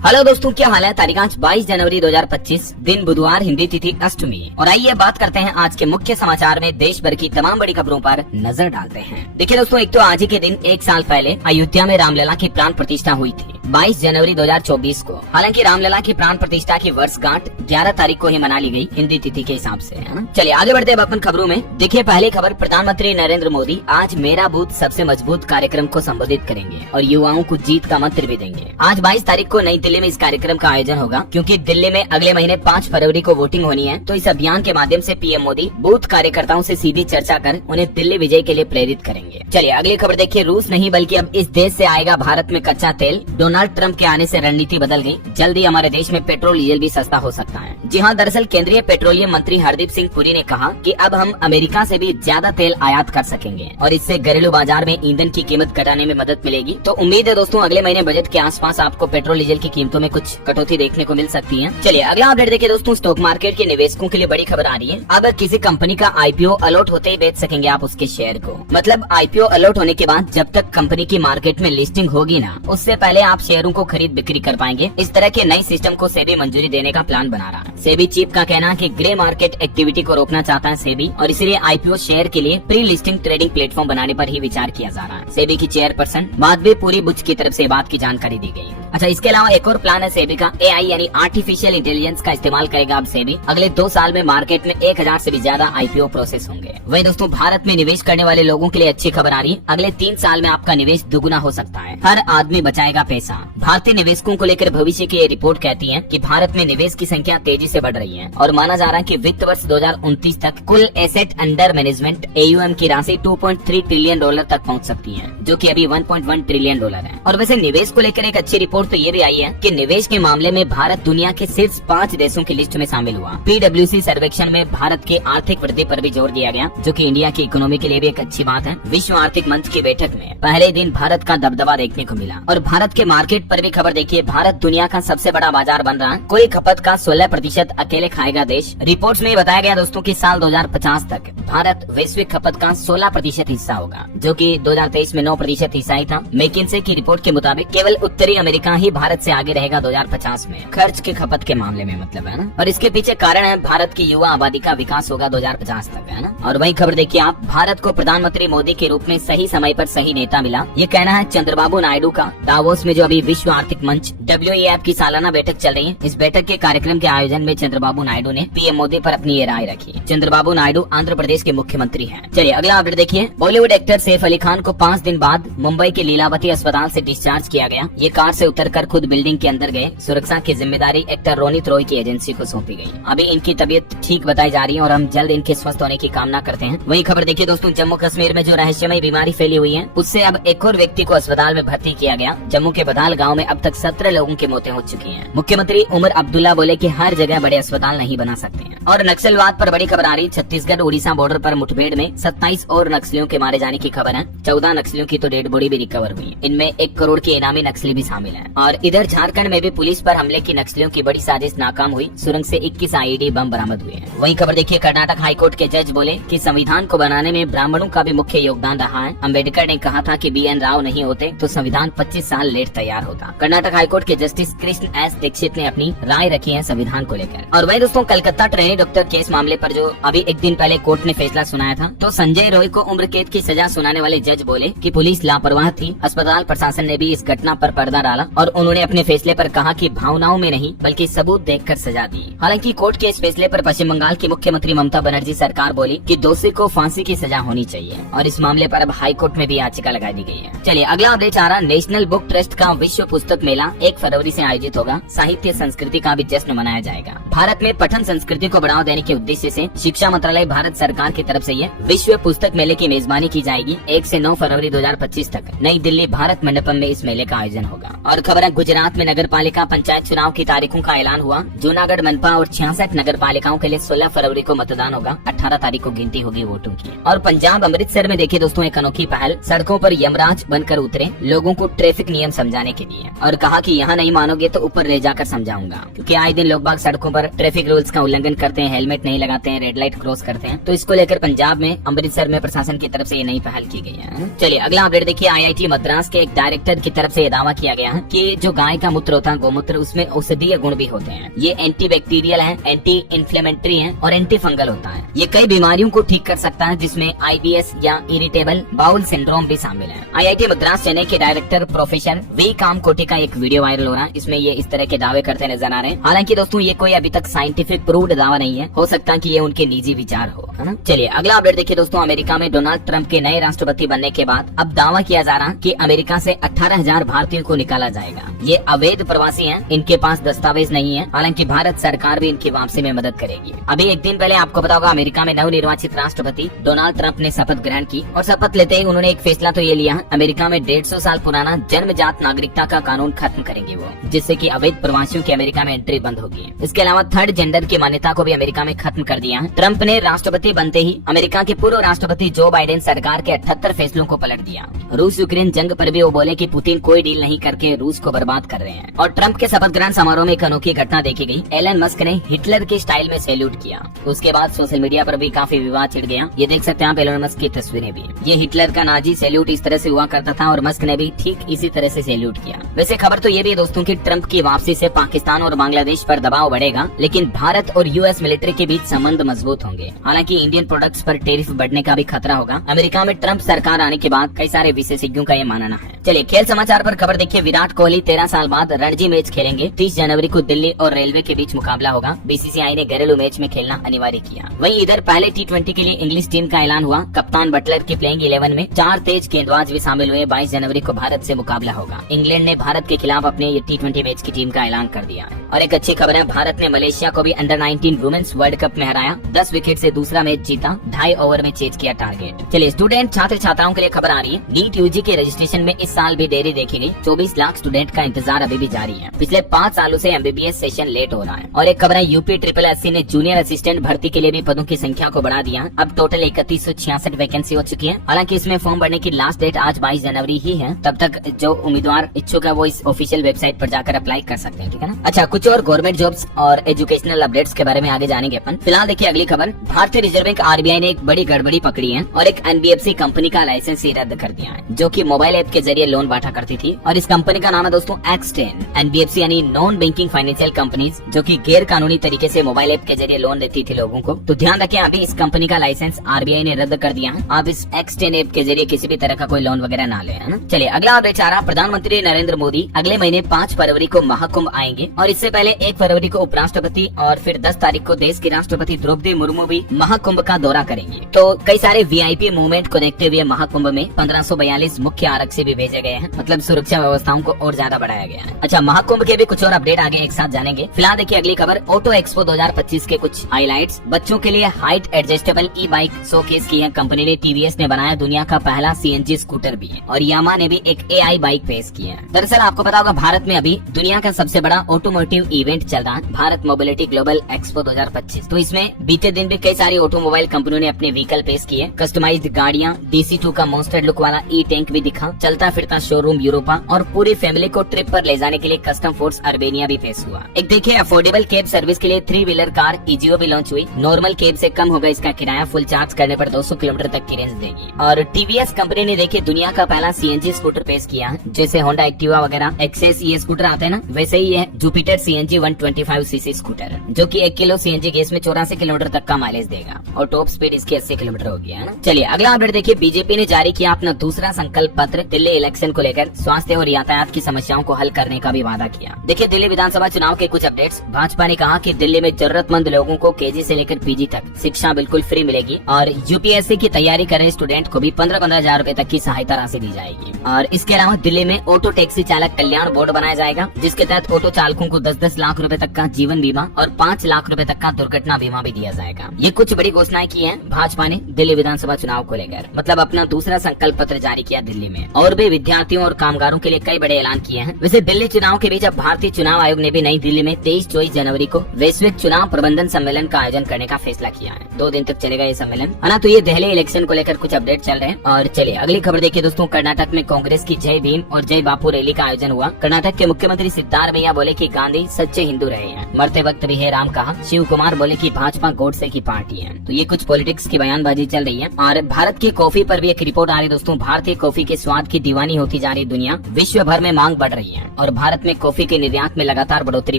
Hello दोस्तों, क्या हाल है। तारीख आज 22 जनवरी 2025, दिन बुधवार, हिंदी तिथि अष्टमी। और आइए बात करते हैं आज के मुख्य समाचार में देश भर की तमाम बड़ी खबरों पर नजर डालते हैं। देखिए दोस्तों, एक तो आज ही के दिन एक साल पहले अयोध्या में रामलला की प्राण प्रतिष्ठा हुई थी 22 जनवरी 2024 को। हालांकि रामलला की प्राण प्रतिष्ठा की वर्षगांठ 11 तारीख को ही मना ली गई हिंदी तिथि के हिसाब से, है ना। चलिए आगे बढ़ते हैं अपन खबरों में। देखिए पहली खबर, प्रधानमंत्री नरेंद्र मोदी आज मेरा बूथ सबसे मजबूत कार्यक्रम को संबोधित करेंगे और युवाओं को जीत का मंत्र भी देंगे। आज 22 तारीख को नई दिल्ली में इस कार्यक्रम का आयोजन होगा, क्योंकि दिल्ली में अगले महीने 5 फरवरी को वोटिंग होनी है। तो इस अभियान के माध्यम से पीएम मोदी बूथ कार्यकर्ताओं से सीधी चर्चा कर उन्हें दिल्ली विजय के लिए प्रेरित करेंगे। चलिए अगली खबर देखिए, रूस नहीं बल्कि अब इस देश से आएगा भारत में कच्चा तेल। डोनाल्ड ट्रंप के आने से रणनीति बदल गई, जल्दी हमारे देश में पेट्रोल डीजल भी सस्ता हो सकता है। जी हाँ, दरअसल केंद्रीय पेट्रोलियम मंत्री हरदीप सिंह पुरी ने कहा कि अब हम अमेरिका से भी ज्यादा तेल आयात कर सकेंगे और इससे घरेलू बाजार में ईंधन की कीमत घटाने में मदद मिलेगी। तो उम्मीद है दोस्तों अगले महीने बजट के आसपास आपको पेट्रोल डीजल की कीमतों में कुछ कटौती देखने को मिल सकती है। चलिए अगला अपडेट देखिए दोस्तों, स्टॉक मार्केट के निवेशकों के लिए बड़ी खबर आ रही है। अब किसी कंपनी का आईपीओ अलॉट होते ही बेच सकेंगे आप उसके शेयर को। मतलब आईपीओ अलॉट होने के बाद जब तक कंपनी की मार्केट में लिस्टिंग होगी ना, उससे पहले आप शेयरों को खरीद बिक्री कर पाएंगे। इस तरह के नए सिस्टम को सेबी मंजूरी देने का प्लान बना रहा है। सेबी चीफ का कहना है कि ग्रे मार्केट एक्टिविटी को रोकना चाहता है सेबी, और इसलिए आईपीओ शेयर के लिए प्री लिस्टिंग ट्रेडिंग प्लेटफॉर्म बनाने पर ही विचार किया जा रहा है। सेबी की चेयरपर्सन माधवी पूरी बुच की तरफ से बात की जानकारी दी गई। अच्छा, इसके अलावा एक और प्लान है सेबी का, एआई यानी आर्टिफिशियल इंटेलिजेंस का इस्तेमाल करेगा अब सेबी। अगले 2 साल में मार्केट में 1000 से भी ज्यादा आईपीओ प्रोसेस होंगे। वही दोस्तों, भारत में निवेश करने वाले लोगों के लिए अच्छी खबर आ रही है। अगले 3 साल में आपका निवेश दुगुना हो सकता है। हर आदमी बचाएगा पैसा। भारतीय निवेशकों को लेकर भविष्य की ये रिपोर्ट कहती है कि भारत में निवेश की संख्या तेजी से बढ़ रही है और माना जा रहा है कि वित्त वर्ष 2029 तक कुल एसेट अंडर मैनेजमेंट AUM की राशि $2.3 ट्रिलियन तक पहुंच सकती है, जो कि अभी $1.1 ट्रिलियन है। और वैसे निवेश को लेकर एक अच्छी रिपोर्ट तो ये भी आई है कि निवेश के मामले में भारत दुनिया के शीर्ष 5 देशों की लिस्ट में शामिल हुआ। PwC सर्वेक्षण में भारत की आर्थिक वृद्धि पर भी जोर दिया गया, जो कि इंडिया की इकोनॉमी के लिए भी एक अच्छी बात है। विश्व आर्थिक मंच की बैठक में पहले दिन भारत का दबदबा देखने को मिला। और भारत के मार्केट पर भी खबर देखिए, भारत दुनिया का सबसे बड़ा बाजार बन रहा है। कोई खपत का 16% अकेले खाएगा देश। रिपोर्ट्स में बताया गया दोस्तों कि साल 2050 तक भारत वैश्विक खपत का 16% हिस्सा होगा, जो कि 2023 में 9% हिस्सा ही था। मैकिन्से की रिपोर्ट के मुताबिक केवल उत्तरी अमेरिका ही भारत से आगे रहेगा 2050 में खर्च के खपत के मामले में, मतलब है ना। और इसके पीछे कारण है भारत की युवा आबादी का विकास होगा 2050 तक, है ना। और वही खबर देखिए आप, भारत को प्रधानमंत्री मोदी के रूप में सही समय पर सही नेता मिला, ये कहना है चंद्रबाबू नायडू का। दावोस में जो अभी विश्व आर्थिक मंच WEF की सालाना बैठक चल रही है, इस बैठक के कार्यक्रम के आयोजन में चंद्रबाबू नायडू ने पीएम मोदी पर अपनी ये राय रखी। चंद्रबाबू नायडू आंध्र प्रदेश के मुख्यमंत्री हैं। चलिए अगला अपडेट देखिए, बॉलीवुड एक्टर सैफ अली खान को 5 दिन बाद मुंबई के लीलावती अस्पताल से डिस्चार्ज किया गया। ये कार से उतरकर खुद बिल्डिंग के अंदर गए। सुरक्षा की जिम्मेदारी एक्टर रोनित रॉय की एजेंसी को सौंपी गई। अभी इनकी तबीयत ठीक बताई जा रही है और हम जल्द इनके स्वस्थ होने की कामना करते हैं। वही खबर देखिए दोस्तों, जम्मू कश्मीर में जो रहस्यमय बीमारी फैली हुई है, उससे अब एक और व्यक्ति को अस्पताल में भर्ती किया गया। जम्मू के बदाल गाँव में अब तक 17 लोगों की मौतें हो चुकी है। मुख्यमंत्री उमर अब्दुल्ला बोले कि हर जगह बड़े अस्पताल नहीं बना सकते हैं। और नक्सलवाद पर बड़ी खबर आ रही, छत्तीसगढ़ उड़ीसा बॉर्डर पर मुठभेड़ में 27 और नक्सलियों के मारे जाने की खबर है। 14 नक्सलियों की तो डेड बॉडी भी रिकवर हुई। इनमें 1 करोड़ के इनामी नक्सली भी शामिल है। और इधर झारखंड में भी पुलिस पर हमले की नक्सलियों की बड़ी साजिश नाकाम हुई। सुरंग से 21 IED बम बरामद हुए हैं। वही खबर देखिए, कर्नाटक हाईकोर्ट के जज बोले कि संविधान को बनाने में ब्राह्मणों का भी मुख्य योगदान रहा है। अम्बेडकर ने कहा था कि BN राव नहीं होते तो संविधान 25 साल लेट तैयार होता। कर्नाटक हाईकोर्ट के जस्टिस कृष्ण S दीक्षित ने अपनी राय रखी है संविधान को लेकर। और वही दोस्तों, कलकत्ता ट्रेनी डॉक्टर केस मामले पर जो अभी एक दिन पहले कोर्ट ने फैसला सुनाया था, तो संजय रॉय को उम्र कैद की सजा सुनाने वाले जज बोले कि पुलिस लापरवाह थी। अस्पताल प्रशासन ने भी इस घटना पर पर्दा डाला और उन्होंने अपने फैसले पर कहा कि भावनाओं में नहीं बल्कि सबूत देखकर सजा दी। हालांकि कोर्ट के इस फैसले पर पश्चिम बंगाल की मुख्यमंत्री ममता बनर्जी सरकार बोली कि दोषी को फांसी की सजा होनी चाहिए और इस मामले पर अब हाई कोर्ट में भी याचिका लगा दी गई है। चलिए अगला अपडेट आ रहा, नेशनल बुक ट्रस्ट का विश्व पुस्तक मेला 1 फरवरी से आयोजित होगा। साहित्य संस्कृति का भी जश्न मनाया जाएगा। भारत में पठन संस्कृति को बढ़ावा देने के उद्देश्य से शिक्षा मंत्रालय भारत सरकार की तरफ से ये विश्व पुस्तक मेले की मेजबानी की जाएगी। 1 से 9 फरवरी 2025 तक नई दिल्ली भारत मंडपम में इस मेले का आयोजन होगा। और खबर है, गुजरात में नगर पालिका पंचायत चुनाव की तारीखों का ऐलान हुआ। जूनागढ़ मनपा और 66 नगर पालिकाओं के लिए 16 फरवरी को मतदान होगा। 18 तारीख को गिनती होगी वोटों की। और पंजाब अमृतसर में देखिए दोस्तों, एक अनोखी पहल, सड़कों पर यमराज बनकर उतरे लोगों को ट्रैफिक नियम समझाने के लिए, और कहा कि यहाँ नहीं मानोगे तो ऊपर ले जाकर समझाऊंगा। क्योंकि आए दिन लोग बाग सड़कों पर ट्रैफिक रूल्स का उल्लंघन करते हैं, हेलमेट नहीं लगाते हैं, रेड लाइट क्रॉस करते हैं। तो इसको लेकर पंजाब में अमृतसर में प्रशासन की तरफ से ये नई पहल की गई है। चलिए अगला अपडेट देखिए, IIT मद्रास के एक डायरेक्टर की तरफ से ये दावा किया गया है कि जो गाय का मूत्र होता है, गोमूत्र, उसमें औषधीय गुण भी होते हैं। ये एंटी बैक्टीरियल है, एंटी इन्फ्लेमेटरी है और एंटी फंगल होता है। ये कई बीमारियों को ठीक कर सकता है, जिसमें IBS या इरिटेबल बाउल सिंड्रोम भी शामिल है। IIT मद्रास चेन्नई के डायरेक्टर प्रोफेसर V कामकोटी का एक वीडियो वायरल हो रहा है। इसमें ये इस तरह के दावे करते नजर आ रहे हैं। हालांकि दोस्तों ये कोई अभी तक साइंटिफिक प्रूव्ड दावा नहीं है, हो सकता है कि ये उनके निजी विचार हो, है ना। चलिए अगला अपडेट देखिए दोस्तों। अमेरिका में डोनाल्ड ट्रंप के नए राष्ट्रपति बनने के बाद अब दावा किया जा रहा कि अमेरिका से 18,000 भारतीयों को निकाला जाएगा। ये अवैध प्रवासी हैं, इनके पास दस्तावेज नहीं है। हालांकि भारत सरकार भी इनकी वापसी में मदद करेगी। अभी एक दिन पहले आपको पता होगा, अमेरिका में नवनिर्वाचित राष्ट्रपति डोनाल्ड ट्रंप ने शपथ ग्रहण की और शपथ लेते ही उन्होंने एक फैसला तो ये लिया, अमेरिका में 150 साल पुराना जन्मजात नागरिकता का कानून खत्म करेंगे वो, जिससे कि अवैध प्रवासियों की अमेरिका में एंट्री बंद होगी। इसके अलावा थर्ड जेंडर की मान्यता को भी अमेरिका में खत्म कर दिया है। ट्रंप ने राष्ट्रपति बनते ही अमेरिका के पूर्व राष्ट्रपति जो बाइडेन सरकार के 78 फैसलों को पलट दिया। रूस यूक्रेन जंग पर भी वो बोले कि पुतिन कोई डील नहीं करके रूस को बर्बाद कर रहे हैं। और ट्रंप के शपथ ग्रहण समारोह में एक अनोखी घटना देखी गई। एलन मस्क ने हिटलर के स्टाइल में सैल्यूट किया। उसके बाद सोशल मीडिया पर भी काफी विवाद छिड़ गया। ये देख सकते हैं आप एलन मस्क की तस्वीरें भी। ये हिटलर का नाजी सैल्यूट इस तरह से हुआ करता था और मस्क ने भी ठीक इसी तरह से सैल्यूट किया। वैसे खबर तो ये भी है दोस्तों कि ट्रंप की वापसी से पाकिस्तान और बांग्लादेश पर दबाव बढ़ेगा, लेकिन भारत और US मिलिट्री के बीच संबंध मजबूत होंगे। हालांकि इंडियन प्रोडक्ट्स पर टैरिफ बढ़ने का भी खतरा होगा। अमेरिका में ट्रंप सरकार आने के बाद कई सारे विशेषज्ञों का ये मानना है। चलिए खेल समाचार पर खबर देखिए। विराट कोहली 13 साल बाद रणजी मैच खेलेंगे। 30 जनवरी को दिल्ली और रेलवे के बीच मुकाबला होगा। BCCI ने घरेलू मैच में खेलना अनिवार्य किया। वहीं इधर पहले T20 के लिए इंग्लिश टीम का ऐलान हुआ। कप्तान बटलर की प्लेइंग 11 में 4 तेज गेंदबाज भी शामिल हुए। 22 जनवरी को भारत से मुकाबला होगा। इंग्लैंड ने भारत के खिलाफ अपने ये T20 मैच की टीम का ऐलान कर दिया। और एक अच्छी खबर है, भारत ने मलेशिया को भी अंडर 19 वुमेन्स वर्ल्ड कप में हराया। 10 विकेट से दूसरा मैच जीता। 2.5 ओवर में चेज किया टारगेट। चलिए स्टूडेंट छात्र छात्राओं के लिए खबर आ रही है। नीट UG के रजिस्ट्रेशन में इस साल भी देरी देखी गई। 24 लाख स्टूडेंट का इंतजार अभी भी जारी है। पिछले 5 सालों से MBBS सेशन लेट हो रहा है। और एक खबर है, UP SSSC ने जूनियर असिस्टेंट भर्ती के लिए भी पदों की संख्या को बढ़ा दिया। अब टोटल 3166 वैकेंसी हो चुकी है। हालांकि इसमें फॉर्म भरने की लास्ट डेट आज 22 जनवरी ही है। तब तक जो उम्मीदवार इच्छुक है वो इस ऑफिशियल वेबसाइट पर जाकर अप्लाई कर सकते हैं, ठीक है ना। अच्छा, कुछ और गवर्नमेंट जॉब्स और एजुकेशनल अपडेट्स के बारे में आगे जानेंगे अपन। फिलहाल देखिए अगली खबर। भारतीय रिजर्व बैंक RBI ने एक बड़ी गड़बड़ी पकड़ी है और एक NBFC कंपनी का लाइसेंस ही रद्द कर दिया है, जो कि मोबाइल ऐप के जरिए लोन बांटा करती थी। और इस कंपनी का नाम है दोस्तों X10। NBFC यानी नॉन बैंकिंग फाइनेंशियल कंपनीज, जो कि गैर कानूनी तरीके से मोबाइल ऐप के जरिए लोन देती थी लोगों को। तो ध्यान रखें, अभी इस कंपनी का लाइसेंस RBI ने रद्द कर दिया है। आप इस X10 ऐप के जरिए किसी भी तरह का कोई लोन वगैरह ना ले, है ना। चलिए अगला अपडेट आ रहा। प्रधानमंत्री नरेंद्र मोदी अगले महीने 5 फरवरी को महाकुंभ आएंगे और इससे पहले 1 फरवरी को उपराष्ट्रपति और फिर 10 तारीख को देश की राष्ट्रपति द्रौपदी मुर्मू भी महाकुंभ का दौरा करेंगे। तो कई सारे VIP मूवमेंट को देखते हुए महाकुंभ में 1542 मुख्य आरक्षी भी भेजे गए हैं। मतलब सुरक्षा व्यवस्थाओं को और ज्यादा बढ़ाया गया है। अच्छा, महाकुंभ के भी कुछ और अपडेट आगे एक साथ जानेंगे। फिलहाल देखिए अगली खबर। ऑटो एक्सपो 2025 के कुछ हाइलाइट्स। बच्चों के लिए हाइट एडजस्टेबल E-बाइक शोकेस की है कंपनी ने। TVS ने बनाया दुनिया का पहला CNG स्कूटर भी है और यामा ने भी एक AI बाइक पेश की है। दरअसल आपको पता होगा, भारत में अभी दुनिया का सबसे बड़ा ऑटोमोटिव इवेंट चल रहा है, भारत मोबिलिटी ग्लोबल एक्सपो 2025। तो इसमें बीते दिन भी कई सारी ऑटोमोबाइल कंपनियों ने अपने व्हीकल पेश किए। कस्टमाइज्ड गाड़ियां, DC2 का मॉन्स्टर लुक वाला E-टैंक भी दिखा, चलता फिरता शोरूम यूरोपा और पूरी फैमिली को ट्रिप पर ले जाने के लिए कस्टम फोर्स अर्बेनिया भी पेश हुआ। एक देखिए, अफोर्डेबल कैब सर्विस के लिए 3 व्हीलर कार EGO भी लॉन्च हुई। नॉर्मल कैब से कम होगा इसका किराया। फुल चार्ज करने पर 200 किलोमीटर तक की रेंज देगी। और TVS कंपनी ने देखिए दुनिया का पहला CNG स्कूटर पेश किया है। जैसे होंडा एक्टिवा वगैरह एक्सेस ये स्कूटर आते हैं ना, वैसे ही है जुपिटर CNG 125cc स्कूटर, जो कि 1 किलो CNG गैस में 84 किलोमीटर तक का माइलेज देगा और टॉप स्पीड इसकी 80 किलोमीटर होगी, है ना। चलिए अगला अपडेट देखिए। बीजेपी ने जारी किया अपना दूसरा संकल्प पत्र। दिल्ली इलेक्शन को लेकर स्वास्थ्य और यातायात की समस्याओं को हल करने का भी वादा किया। देखिए दिल्ली विधानसभा चुनाव के कुछ अपडेट्स। भाजपा ने कहा कि दिल्ली में जरूरतमंद लोगों को KG से लेकर PG तक शिक्षा बिल्कुल फ्री मिलेगी और UPSC की तैयारी कर रहे स्टूडेंट को भी 15-15 हजार रूपए तक की सहायता राशि दी जाएगी। और इसके अलावा दिल्ली में ऑटो टैक्सी चालक कल्याण बोर्ड बनाया जाएगा, जिसके तहत ऑटो चालकों को 10-10 लाख रुपए तक का जीवन बीमा और 5 लाख रुपए तक का दुर्घटना बीमा भी दिया जाएगा। ये कुछ बड़ी घोषणाएं की हैं भाजपा ने दिल्ली विधानसभा चुनाव को लेकर। मतलब अपना दूसरा संकल्प पत्र जारी किया दिल्ली में। और भी विद्यार्थियों और कामगारों के लिए कई बड़े ऐलान किए हैं। वैसे दिल्ली चुनाव के बीच अब भारतीय चुनाव आयोग ने भी नई दिल्ली में 23-24 जनवरी को वैश्विक चुनाव प्रबंधन सम्मेलन का आयोजन करने का फैसला किया है। 2 दिन तक चलेगा ये सम्मेलन, है ना। तो ये दिल्ली इलेक्शन को लेकर कुछ अपडेट चल रहे हैं। और चलिए अगली खबर देखिए दोस्तों। कर्नाटक में कांग्रेस की जय भीम और जय बापू रैली का आयोजन हुआ। कर्नाटक के मुख्यमंत्री सिद्धारमैया बोले कि गांधी सच्चे हिंदू रहे हैं, मरते वक्त भी हे राम कहा। शिव कुमार बोले कि भाजपा गोडसे की पार्टी है। तो ये कुछ पॉलिटिक्स की बयानबाजी चल रही है। और भारत की कॉफी पर भी एक रिपोर्ट आ रही है दोस्तों। भारतीय कॉफी के स्वाद की दीवानी होती जा रही दुनिया। विश्व भर में मांग बढ़ रही है और भारत में कॉफी के निर्यात में लगातार बढ़ोतरी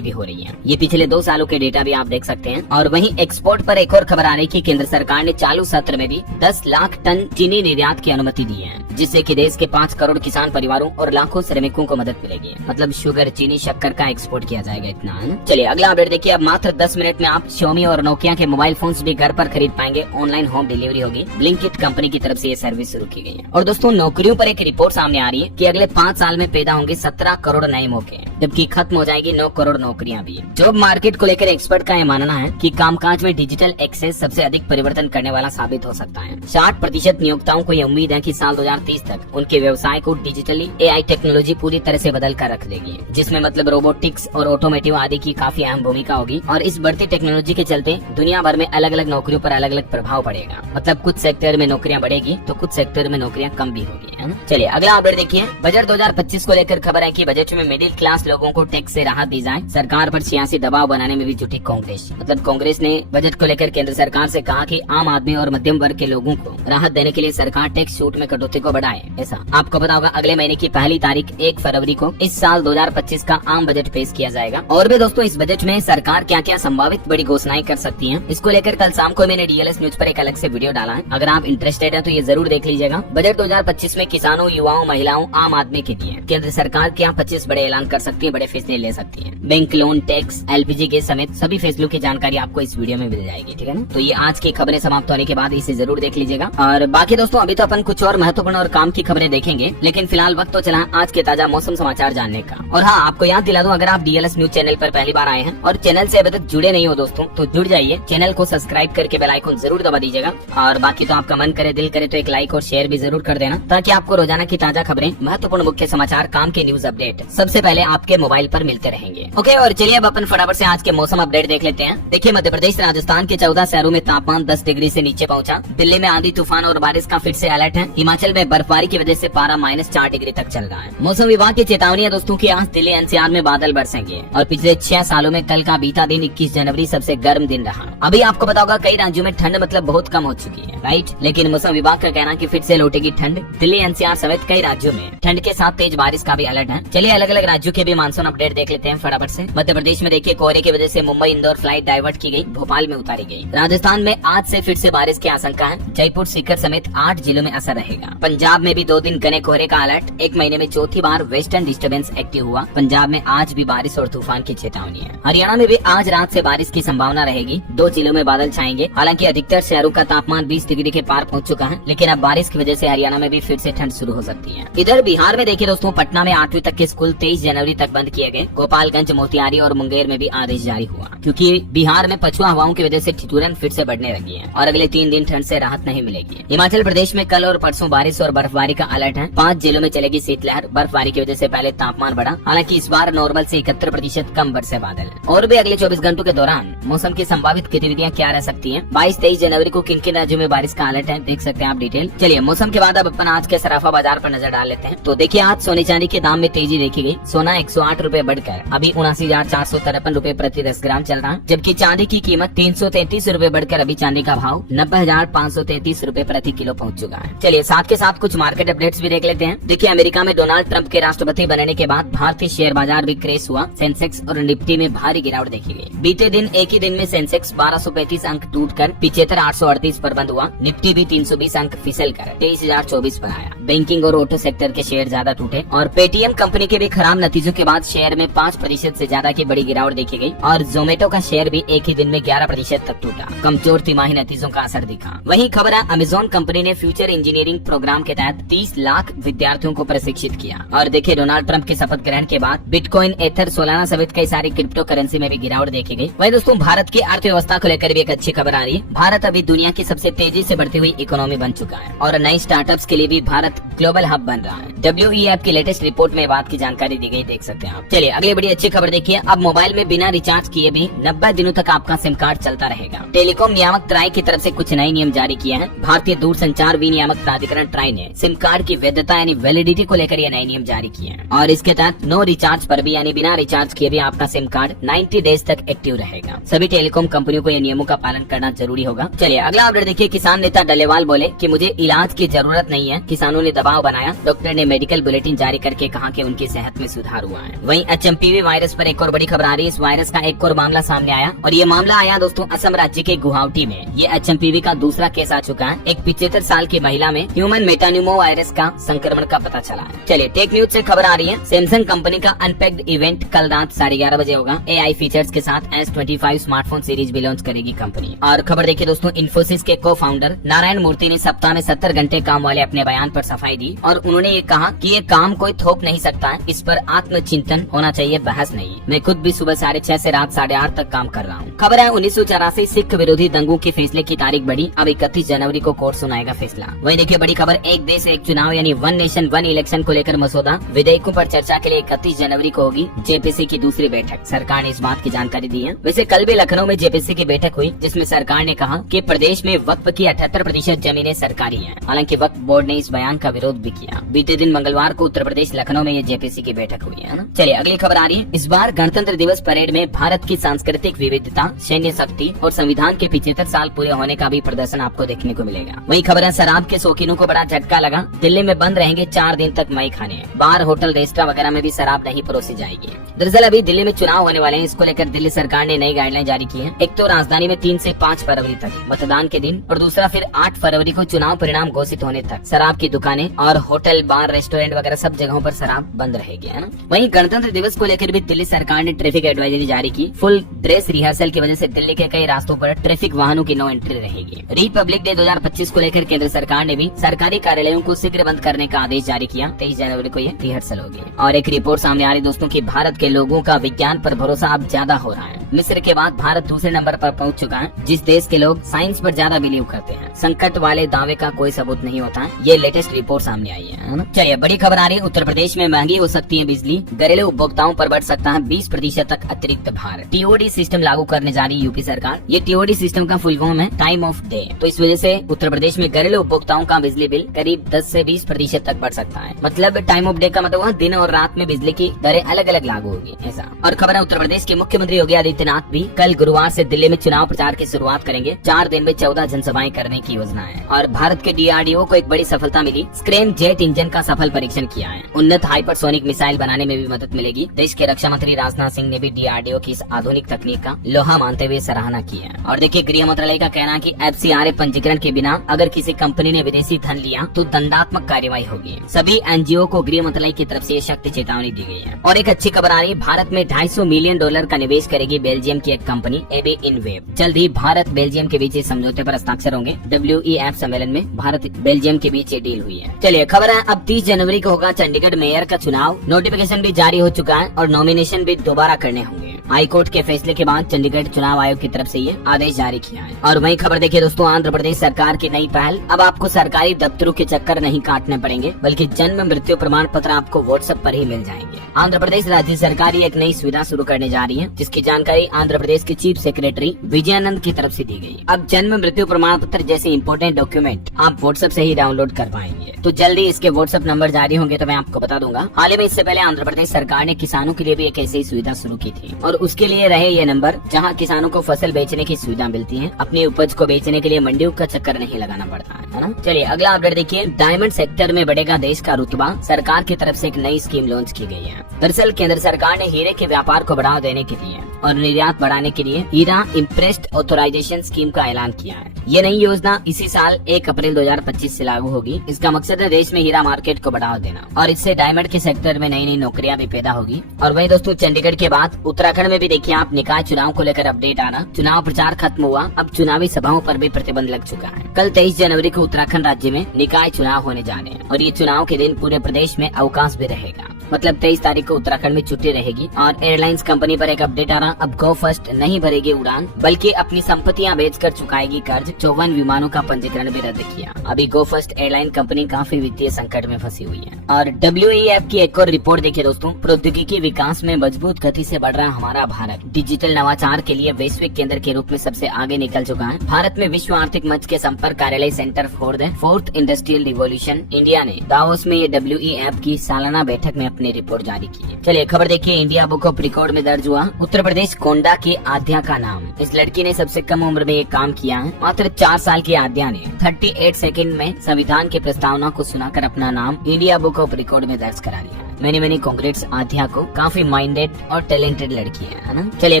भी हो रही है। ये पिछले 2 सालों के डेटा भी आप देख सकते हैं। और वहीं एक्सपोर्ट पर एक और खबर आ रही है कि केंद्र सरकार ने चालू सत्र में भी 10 लाख टन चीनी निर्यात की अनुमति दी है, जिससे कि देश के 5 करोड़ किसान परिवारों और लाखों श्रमिकों को मदद मिलेगी। मतलब शुगर, चीनी, शक्कर का एक्सपोर्ट किया जाएगा इतना, है ना। चलिए अगला अपडेट देखिए। अब मात्र 10 मिनट में आप Xiaomi और Nokia के मोबाइल फोन्स भी घर पर खरीद पाएंगे। ऑनलाइन होम डिलीवरी होगी। Blinkit कंपनी की तरफ से ये सर्विस शुरू की गई है। और दोस्तों नौकरियों पर एक रिपोर्ट सामने आ रही है कि अगले 5 साल में पैदा होंगे 17 करोड़ नए मौके, जबकि खत्म हो जाएगी 9 करोड़ नौकरियां भी। जॉब मार्केट को लेकर एक्सपर्ट का यह मानना है कि कामकाज में डिजिटल एक्सेस सबसे अधिक परिवर्तन करने वाला साबित हो सकता है। 60% नियोक्ताओं को यह उम्मीद है कि साल 2030 तक उनके व्यवसाय को डिजिटली AI टेक्नोलॉजी पूरी तरह से बदल कर रख देगी, जिसमें मतलब रोबोटिक्स और ऑटोमेटिव आदि की काफी अहम भूमिका होगी। और इस बढ़ती टेक्नोलॉजी के चलते दुनिया भर में अलग अलग नौकरियों पर अलग अलग प्रभाव पड़ेगा। मतलब कुछ सेक्टर में नौकरियां बढ़ेगी तो कुछ सेक्टर में नौकरियां कम भी होगी, है ना। चलिए अगला अपडेट देखिए। बजट 2025 को लेकर खबर है कि बजट में मिडिल क्लास लोगों को टैक्स से राहत दी जाए। सरकार पर सियासी दबाव बनाने में भी जुटी कांग्रेस। मतलब कांग्रेस ने बजट को लेकर केंद्र सरकार से कहा कि आम आदमी और मध्यम वर्ग के लोगों को राहत देने के लिए सरकार टैक्स छूट में कटौती को बढ़ाए। ऐसा आपको पता होगा अगले महीने की पहली तारीख 1 फरवरी को इस साल 2025 का आम बजट पेश किया जाएगा। और भी दोस्तों इस बजट में सरकार क्या क्या संभावित बड़ी घोषणाएं कर सकती है, इसको लेकर कल शाम को मैंने DLS न्यूज पर एक अलग से वीडियो डाला है। अगर आप इंटरेस्टेड है तो ये जरूर देख लीजिएगा। बजट 2025 में किसानों, युवाओं, महिलाओं, आम आदमी के लिए केंद्र सरकार क्या 25 बड़े ऐलान कर सकती है, बड़े फैसले ले सकती है। Bank loan, tax, LPG gas समेत सभी फैसलों की जानकारी आपको इस वीडियो में मिल जाएगी, ठीक है ना। तो ये आज की खबरें समाप्त होने के बाद इसे जरूर देख लीजिएगा। और बाकी दोस्तों अभी तो अपन कुछ और महत्वपूर्ण और काम की खबरें देखेंगे, लेकिन फिलहाल वक्त तो चला आज के ताजा मौसम समाचार जानने का। और हाँ, आपको याद दिला दूं, अगर आप DLS न्यूज चैनल पर पहली बार आए हैं और चैनल से अभी तक जुड़े नहीं हो दोस्तों, तो जुड़ जाइए। चैनल को सब्सक्राइब करके बेल आइकन जरूर दबा दीजिएगा। और बाकी तो आपका मन करे, दिल करे तो एक लाइक और शेयर भी जरूर कर देना, ताकि आपको रोजाना की ताजा खबरें, महत्वपूर्ण मुख्य समाचार, काम के न्यूज अपडेट सबसे पहले आपके मोबाइल पर मिलते रहेंगे। ओके, और चलिए अब अपन फटाफट से आज के मौसम अपडेट देख लेते हैं। देखिए मध्य प्रदेश, राजस्थान के 14 शहरों में तापमान 10 डिग्री से नीचे पहुंचा। दिल्ली में आंधी, तूफान और बारिश का फिर से अलर्ट है। हिमाचल में बर्फबारी की वजह से पारा -4 डिग्री तक चल रहा है। मौसम विभाग की चेतावनी है दोस्तों की आज दिल्ली NCR में बादल बरसेंगे। और पिछले 6 सालों में कल का बीता दिन 21 जनवरी सबसे गर्म दिन रहा। अभी आपको पता होगा कई राज्यों में ठंड मतलब बहुत कम हो चुकी है, राइट। लेकिन मौसम विभाग का कहना है कि फिर से लौटेगी ठंड। दिल्ली NCR समेत कई राज्यों में ठंड के साथ तेज बारिश का भी अलर्ट है। चलिए अलग अलग राज्यों के भी मानसून अपडेट देख लेते हैं फटाफट से। मध्य प्रदेश में देखिए कोहरे की वजह से मुंबई इंदौर फ्लाइट डाइवर्ट की गई, भोपाल में उतारी गई। राजस्थान में आज से फिर से बारिश की आशंका है। जयपुर, सीकर समेत 8 जिलों में असर रहेगा। पंजाब में भी 2 दिन घने कोहरे का अलर्ट। 1 महीने में चौथी बार वेस्टर्न डिस्टर्बेंस एक्टिव हुआ। पंजाब में आज भी बारिश और तूफान की चेतावनी है। हरियाणा में भी आज रात से बारिश की संभावना रहेगी। 2 जिलों में बादल छाएंगे। हालांकि अधिकतर शहरों का तापमान 20 डिग्री के पार पहुंच चुका है, लेकिन अब बारिश की वजह से हरियाणा में भी फिर से ठंड शुरू हो सकती है। इधर बिहार में देखिए दोस्तों, पटना में 8वीं तक के स्कूल 23 जनवरी तक बंद किए गए। गोपालगंज, मोतिहारी और मुंगेर में भी आदेश जारी हुआ, क्योंकि बिहार में पछुआ हवाओं की वजह से ठिठुरन फिर से बढ़ने लगी है और अगले 3 दिन ठंड से राहत नहीं मिलेगी। हिमाचल प्रदेश में कल और परसों बारिश और बर्फबारी का अलर्ट है। 5 जिलों में चलेगी शीतलहर। बर्फबारी की वजह से पहले तापमान बढ़ा, हालांकि इस बार नॉर्मल से 71% कम बरसे बादल। और भी अगले 24 घंटों के दौरान मौसम की संभावित गतिविधियां क्या रह सकती हैं। 22-23 जनवरी को किन किन राज्यों में बारिश का अलर्ट है, देख सकते हैं आप डिटेल। चलिए मौसम के बाद अब अपन आज के सराफा बाजार पर नजर डाल लेते हैं। तो देखिए आज सोने चांदी के दाम में तेजी देखी गई। सोना 108 रूपए बढ़कर अभी 79,453 रूपए प्रति 10 ग्राम चल रहा है, जबकि चांदी की कीमत 333 रूपए बढ़कर अभी चांदी का भाव 90,533 रूपए प्रति किलो पहुंच चुका है। चलिए साथ के साथ कुछ मार्केट अपडेट्स भी देख लेते हैं। देखिए अमेरिका में डोनाल्ड ट्रंप के राष्ट्रपति बनने के बाद भारतीय शेयर बाजार भी क्रैश हुआ। सेंसेक्स और निफ्टी में भारी गिरावट देखी गई। बीते दिन एक ही दिन में सेंसेक्स 1235 अंक टूटकर 75,838 पर बंद हुआ। निफ्टी भी 320 अंक फिसल कर 23,024 पर आया। बैंकिंग और ऑटो सेक्टर के शेयर ज्यादा टूटे और पेटीएम कंपनी के भी खराब नतीजों के बाद शेयर में 5% से ज्यादा की बड़ी गिरावट देखी गई। और जोमेटो का शेयर भी एक ही दिन में 11% तक टूटा। कमजोर तिमाही नतीजों का असर दिखा। वहीं खबर है अमेजोन कंपनी ने फ्यूचर इंजीनियरिंग प्रोग्राम के तहत 30 लाख विद्यार्थियों को प्रशिक्षित किया। और देखिए डोनाल्ड ट्रंप के शपथ ग्रहण के बाद बिटकॉइन, एथर, सोलाना समेत कई सारी क्रिप्टो करेंसी में भी गिरावट देखी गई। वही दोस्तों भारत की अर्थव्यवस्था को लेकर भी एक अच्छी खबर आ रही है। भारत अभी दुनिया की सबसे तेजी से बढ़ती हुई इकोनॉमी बन चुका है और नई स्टार्टअप्स के लिए भी भारत ग्लोबल हब बन रहा है। WEF की लेटेस्ट रिपोर्ट में बात की जानकारी दी गई, देख सकते हैं आप। चलिए अगली बड़ी अच्छी खबर देखिए। अब मोबाइल में बिना रिचार्ज किए भी 90 दिनों तक आपका सिम कार्ड चलता रहेगा। टेलीकॉम नियामक ट्राई की तरफ से कुछ नए नियम जारी किए हैं। भारतीय दूरसंचार विनियामक प्राधिकरण ट्राई ने सिम कार्ड की वैधता यानी वैलिडिटी को लेकर ये नए नियम जारी किए हैं और इसके तहत नो रिचार्ज पर भी यानी बिना रिचार्ज किए भी आपका सिम कार्ड 90 डेज तक एक्टिव रहेगा। सभी टेलीकॉम कंपनियों को ये नियमों का पालन करना जरूरी होगा। चलिए अगला अपडेट देखिए। किसान नेता डलेवाल बोले कि मुझे इलाज की जरूरत नहीं है। किसानों ने दबाव बनाया। डॉक्टर ने मेडिकल बुलेटिन जारी करके कहा कि उनकी सेहत में सुधार हुआ है। वहीं HMPV वायरस पर एक और बड़ी खबर आ रही है। इस वायरस का एक और मामला सामने आया और ये मामला आया दोस्तों असम राज्य के गुवाहाटी में। ये HMPV का दूसरा केस आ चुका है। एक 75 साल की महिला में ह्यूमन मेटान्यूमो वायरस का संक्रमण का पता चला है। चलिए टेक न्यूज से खबर आ रही है। सैमसंग कंपनी का अनपैक्ड इवेंट कल रात 11:30 बजे होगा। AI फीचर्स के साथ S25 स्मार्टफोन सीरीज भी लॉन्च करेगी कंपनी। और खबर देखिए दोस्तों, इन्फोसिस के को फाउंडर नारायण मूर्ति ने सप्ताह में 70 घंटे काम वाले अपने बयान पर सफाई दी और उन्होंने ये कहा कि ये काम कोई थोप नहीं सकता है, इस पर आत्मचिंतन होना चाहिए, बहस नहीं। मैं खुद भी सुबह 6:30 से रात 8:30 तक काम कर रहा हूँ। खबर है 1984 सिख विरोधी दंगों के फैसले की तारीख बढ़ी। अब 31 जनवरी को कोर्ट सुनाएगा फैसला। वहीं देखिए बड़ी खबर, एक देश एक चुनाव यानी वन नेशन वन इलेक्शन को लेकर मसौदा विधेयकों पर चर्चा के लिए 31 जनवरी को होगी JPC की दूसरी बैठक। सरकार ने इस बात की जानकारी दी है। वैसे कल भी लखनऊ में JPC की बैठक हुई जिसमें सरकार ने कहा कि प्रदेश में वक्फ की 78% जमीनें सरकारी हैं। हालांकि वक्फ बोर्ड ने इस बयान का विरोध भी किया। बीते दिन मंगलवार को उत्तर प्रदेश लखनऊ में ये JPC की बैठक हुई है ना। चलिए अगली खबर आ रही है। इस बार गणतंत्र दिवस परेड में भारत की सांस्कृतिक विविधता, सैन्य शक्ति और संविधान के 75 साल पूरे होने का भी प्रदर्शन आपको देखने को मिलेगा। वही खबर है, शराब के शौकीनों को बड़ा झटका लगा। दिल्ली में बंद रहेंगे 4 दिन तक मई खाने। बार, होटल, रेस्टोरेंट वगैरह में भी शराब नहीं परोसी जाएगी। दरअसल अभी दिल्ली में चुनाव होने वाले हैं, इसको लेकर दिल्ली सरकार ने नई गाइडलाइन जारी की है। एक तो राजधानी में 3 से 5 फरवरी तक मतदान के दिन और दूसरा फिर 8 फरवरी को चुनाव परिणाम घोषित होने तक शराब की दुकानें और होटल, बार, रेस्टोरेंट वगैरह सब जगहों पर शराब बंद रहेगी, है ना। वहीं गणतंत्र दिवस को लेकर भी दिल्ली सरकार ने ट्रैफिक एडवाइजरी जारी की। फुल ड्रेस रिहर्सल की वजह से दिल्ली के कई रास्तों पर ट्रैफिक वाहनों की नो एंट्री रहेगी। रिपब्लिक डे 2025 को लेकर केंद्र सरकार ने भी सरकारी कार्यालयों को शीघ्र बंद करने का आदेश जारी किया। 23 जनवरी को ये रिहर्सल होगी। और एक रिपोर्ट सामने आ रही दोस्तों की भारत के लोगों का विज्ञान पर भरोसा अब ज्यादा हो रहा है। मिस्र के बाद भारत दूसरे नंबर पर पहुंच चुका है, जिस देश के लोग साइंस पर ज्यादा बिलीव करते हैं। संकट वाले दावे का कोई सबूत नहीं होता है, ये लेटेस्ट रिपोर्ट सामने आई है ना। चलिए बड़ी खबर आ रही है, उत्तर प्रदेश में महंगी हो सकती है बिजली, घरेलू उपभोक्ताओं पर बढ़ सकता है 20% तक अतिरिक्त भार। TOD सिस्टम लागू करने जा रही है यूपी सरकार। ये TOD सिस्टम का फुल फॉर्म है टाइम ऑफ डे। तो इस वजह से उत्तर प्रदेश में घरेलू उपभोक्ताओं का बिजली बिल करीब 10 से 20% तक बढ़ सकता है। मतलब टाइम ऑफ डे का मतलब हुआ दिन और रात में बिजली की दरें अलग अलग लागू होगी ऐसा। और खबर है, उत्तर प्रदेश के मुख्यमंत्री योगी आदित्यनाथ भी कल गुरुवार से दिल्ली में चुनाव प्रचार की शुरुआत करेंगे। 4 दिन में 14 जनसभाएं करने की योजना है। और भारत के DRDO को एक बड़ी सफलता मिली, स्क्रैम जेट इंजन का सफल परीक्षण किया है। उन्नत हाइपरसोनिक मिसाइल बनाने में भी मदद मिलेगी। देश के रक्षा मंत्री राजनाथ सिंह ने भी DRDO की इस आधुनिक तकनीक का लोहा मानते हुए सराहना की है। और देखिए गृह मंत्रालय का कहना है कि FCRA पंजीकरण के बिना अगर किसी कंपनी ने विदेशी धन लिया तो दंडात्मक कार्रवाई होगी। सभी NGO को गृह मंत्रालय की तरफ से सख्त चेतावनी दी गई है। और एक अच्छी खबर आ रही है, भारत में $250 मिलियन का निवेश करेगी बेल्जियम की एक कंपनी AB InWev। जल्द ही भारत बेल्जियम के बीच इस समझौते पर हस्ताक्षर होंगे। WEF सम्मेलन में भारत बेल्जियम के बीच ये डील हुई है। चलिए खबर है, अब 30 जनवरी को होगा चंडीगढ़ मेयर का चुनाव। नोटिफिकेशन भी जारी हो चुका है और नॉमिनेशन भी दोबारा करने होंगे। हाई कोर्ट के फैसले के बाद चंडीगढ़ चुनाव आयोग की तरफ से ये आदेश जारी किया है। और वही खबर देखिए दोस्तों, आंध्र प्रदेश सरकार की नई पहल। अब आपको सरकारी दफ्तरों के चक्कर नहीं काटने पड़ेंगे, बल्कि जन्म मृत्यु प्रमाण पत्र आपको WhatsApp पर ही मिल जाएंगे। आंध्र प्रदेश राज्य सरकार एक नई सुविधा शुरू करने जा रही है, जिसकी जानकारी आंध्र प्रदेश के चीफ सेक्रेटरी विजयानंद की तरफ से दी गई। अब जन्म मृत्यु प्रमाण पत्र जैसे इम्पोर्टेंट डॉक्यूमेंट आप WhatsApp से ही डाउनलोड कर पाएंगे। तो जल्दी इसके WhatsApp नंबर जारी होंगे तो मैं आपको बता दूंगा। हाल ही में इससे पहले आंध्र प्रदेश सरकार ने किसानों के लिए भी एक ऐसी सुविधा शुरू की थी और उसके लिए रहे ये नंबर, जहां किसानों को फसल बेचने की सुविधा मिलती है। अपनी उपज को बेचने के लिए मंडियों का चक्कर नहीं लगाना पड़ता है ना। चलिए अगला अपडेट देखिए, डायमंड सेक्टर में बढ़ेगा देश का रुतबा। सरकार की तरफ से एक नई स्कीम लॉन्च की गई है। दरअसल केंद्र सरकार ने हीरे के व्यापार को बढ़ावा देने के लिए और निर्यात बढ़ाने के लिए हीरा इम्प्रेस्ड ऑथराइजेशन स्कीम का ऐलान किया है। ये नई योजना इसी साल 1 अप्रैल 2025 से लागू होगी। इसका मकसद है देश में हीरा मार्केट को बढ़ावा देना और इससे डायमंड के सेक्टर में नई नई नौकरियां भी पैदा होगी। और वही दोस्तों चंडीगढ़ के बाद उत्तराखंड में भी देखिए आप निकाय चुनाव को लेकर अपडेट आना। चुनाव प्रचार खत्म हुआ, अब चुनावी सभाओं पर भी प्रतिबंध लग चुका है। कल 23 जनवरी को उत्तराखंड राज्य में निकाय चुनाव होने जा रहे हैं और ये चुनाव के दिन पूरे प्रदेश में अवकाश भी रहेगा। मतलब 23 तारीख को उत्तराखंड में छुट्टी रहेगी। और एयरलाइंस कंपनी पर एक अपडेट आ रहा, अब गो फर्स्ट नहीं भरेगी उड़ान, बल्कि अपनी संपत्तियां बेचकर चुकाएगी कर्ज। 54 विमानों का पंजीकरण भी रद्द किया। अभी गो फर्स्ट एयरलाइन कंपनी काफी वित्तीय संकट में फंसी हुई है। और WEF की एक और रिपोर्ट देखिए दोस्तों, प्रौद्योगिकी विकास में मजबूत गति से बढ़ रहा हमारा भारत डिजिटल नवाचार के लिए वैश्विक केंद्र के रूप में सबसे आगे निकल चुका है। भारत में विश्व आर्थिक मंच के संपर्क कार्यालय centre for the fourth industrial revolution India ने दावोस में ये WEF की सालाना बैठक में अपनी रिपोर्ट जारी की है। चलिए खबर देखिए, इंडिया बुक ऑफ रिकॉर्ड में दर्ज हुआ उत्तर प्रदेश कोंडा की आद्या का नाम। इस लड़की ने सबसे कम उम्र में ये काम किया है। मात्र 4 साल की आद्या ने 38 सेकंड में संविधान की प्रस्तावना को सुनाकर अपना नाम इंडिया बुक ऑफ रिकॉर्ड में दर्ज करा लिया। मेनी कांग्रेट्स आध्या को, काफी माइंडेड और टैलेंटेड लड़की है ना। चलिए